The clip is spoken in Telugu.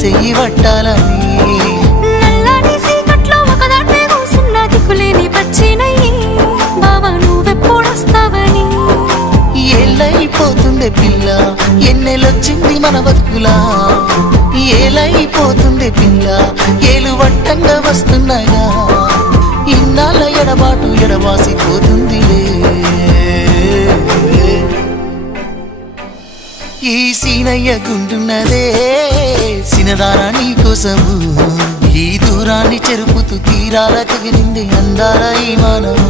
చెయ్యి పట్టాలని నల్లని సీకట్లో ఒకదాన్నే కూసున్న దిక్కులేని పచ్చినయ్యి బావా నువ్వెప్పుడొస్తావని ఏళ్ళైపోతుంది పిల్ల ఎన్నెలొచ్చింది మన బతుకులా ఏలైపోతుంది పిల్ల ఏలు వట్టంగా వస్తున్నాయా ఇన్నాళ్ళ ఎడబాటు ఎడవాసిపోతుందిలే ఈ సీనయ్య గుంటున్నదే సినదారా నీ కోసము ఈ దూరాన్ని చెరుపుతూ తీరాల కగిలింది అందాల ఈ మానవు